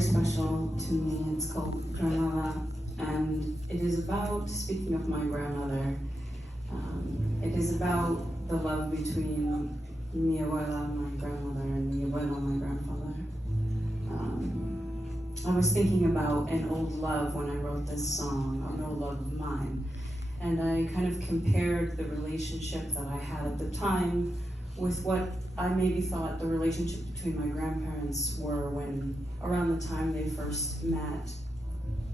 very special to me. It's called Granada, and it is about, speaking of my grandmother, it is about the love between mi abuela, my grandmother, and mi abuelo, my grandfather. I was thinking about an old love when I wrote this song, an old love of mine, and I kind of compared the relationship that I had at the time with what I maybe thought the relationship between my grandparents were when, around the time they first met.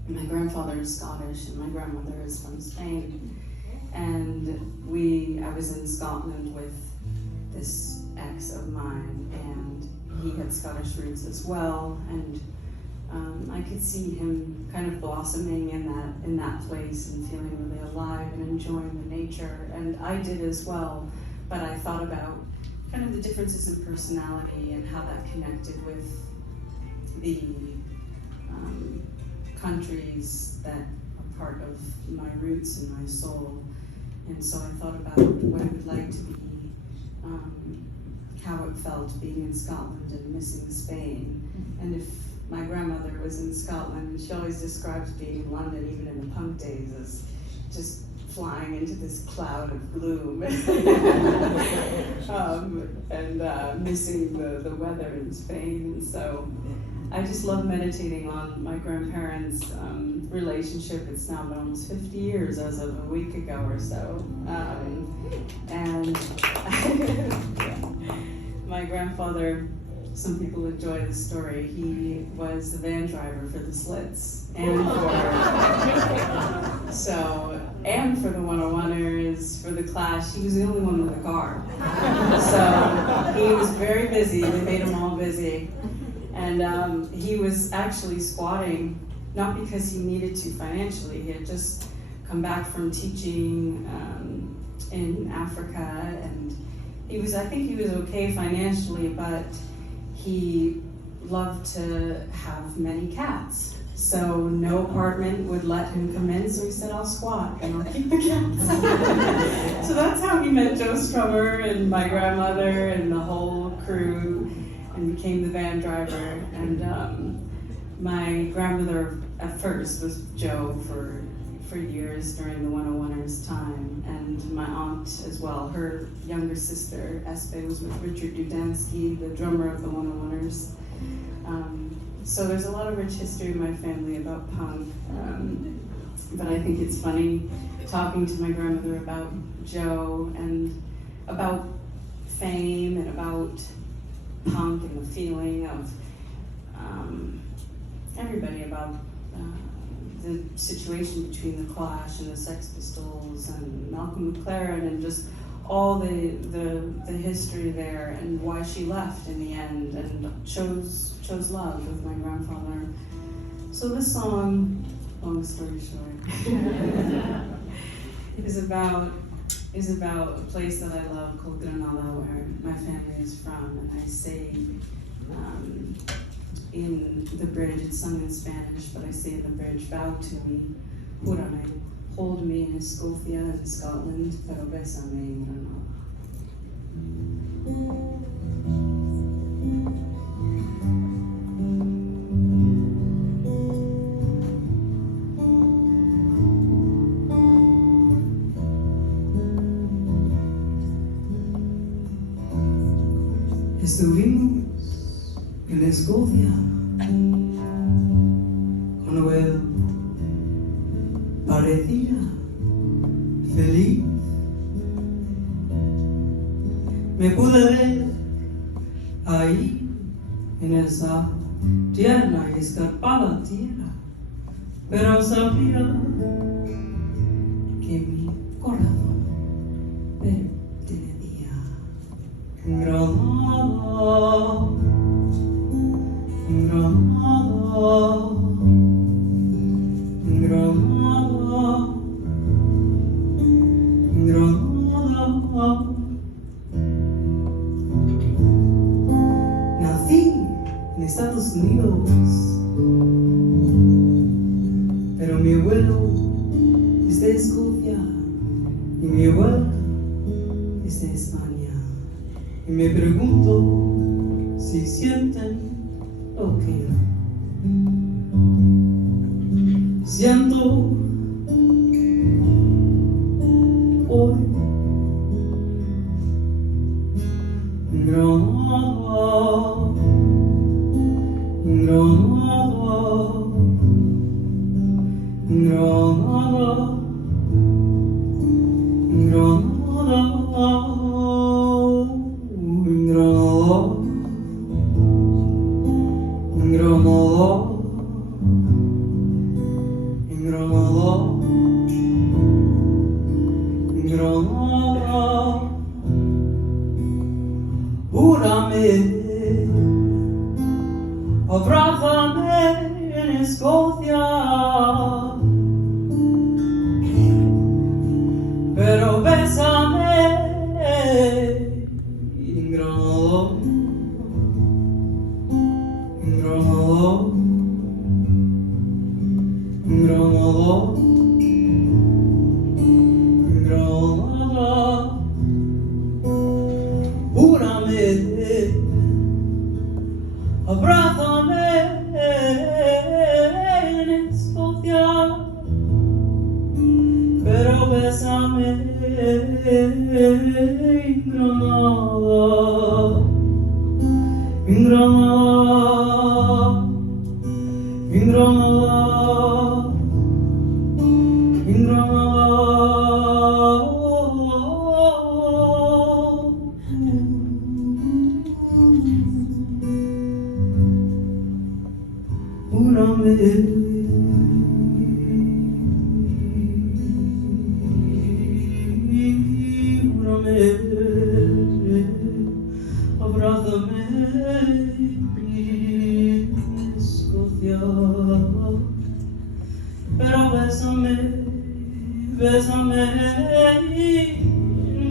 My grandfather is Scottish and my grandmother is from Spain. And I was in Scotland with this ex of mine, and he had Scottish roots as well. And I could see him kind of blossoming in that place and feeling really alive and enjoying the nature. And I did as well, but I thought about kind of the differences in personality and how that connected with the countries that are part of my roots and my soul. And so I thought about what it would like to be, how it felt being in Scotland and missing Spain. And if my grandmother was in Scotland, and she always describes being in London, even in the punk days, as just flying into this cloud of gloom and missing the weather in Spain. And so I just love meditating on my grandparents' relationship. It's now been almost 50 years as of a week ago or so. And my grandfather, some people enjoy the story, he was the van driver for the Slits and for the 101ers, for the Clash. He was the only one with a car. So he was very busy. They made him all busy. And he was actually squatting, not because he needed to financially. He had just come back from teaching in Africa, and I think he was okay financially, but he loved to have many cats. So no apartment would let him come in, so he said, I'll squat and I'll keep the cats. So that's how he met Joe Strummer and my grandmother and the whole crew, and became the van driver. And my grandmother at first was Joe for years during the 101ers time, and my aunt as well. Her younger sister, Espe, was with Richard Dudansky, the drummer of the 101ers. So there's a lot of rich history in my family about punk, but I think it's funny talking to my grandmother about Joe and about fame and about punk and the feeling of everybody, about the situation between the Clash and the Sex Pistols and Malcolm McLaren, and just all the history there, and why she left in the end and chose love with my grandfather. So this song, long story short, is about a place that I love called Granada, where my family is from. And I say in the bridge, it's sung in Spanish, but I say in the bridge, bow to me, júrame, hold me in Escocia in Scotland, pero bésame en Granada. Estuvimos en Escocia cuando él parecía feliz. Me pude ver ahí en esa tierna y escarpada tierra, pero sabía que mi corazón pertenecía a Granada, Granada, Granada, Granada. Nací en Estados Unidos, pero mi abuelo es de Escocia y mi abuela es de España. Y me pregunto si sienten lo que Siento hoy en Granada, júrame, abrázame en Escocia, pero bésame en Granada, en Granada, en Granada. Júrame, abrázame en Escocia, pero bésame en Granada, en Granada, en Granada, en Granada. Júrame, júrame, abrázame en Escocia, pero bésame, bésame en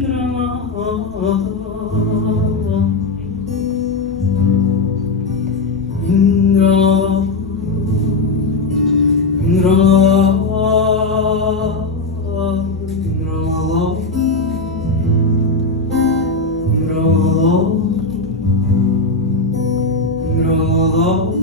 Granada. Granada,